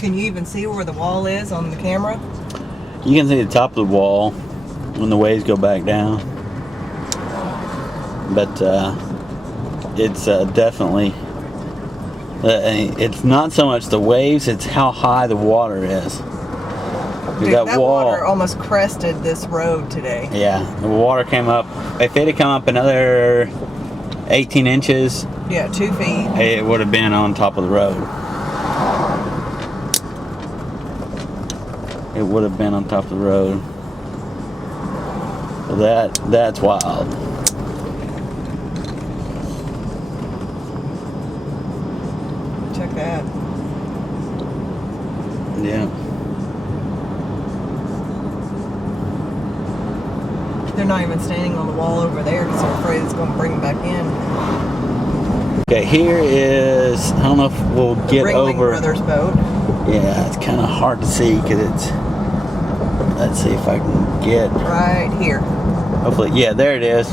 Can you even see where the wall is on the camera? You can see the top of the wall when the waves go back down. But it's definitely, it's not so much the waves, it's how high the water is. Dude, that water almost crested this road today. Yeah, the water came up. If it had come up another 18 inches, yeah, 2 feet, it would have been on top of the road. It would have been on top of the road. So that's wild. Check that. Yeah. They're not even standing on the wall over there because they're afraid it's going to bring them back in. Okay, here is, I don't know if we'll get Ringling over. Brothers boat. Yeah, it's kind of hard to see because it's, let's see if I can get. Right here. Hopefully, yeah, there it is.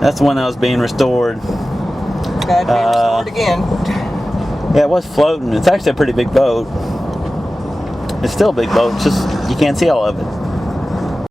That's the one that was being restored. Got to be restored again. Yeah, it was floating. It's actually a pretty big boat. It's still a big boat, it's just you can't see all of it.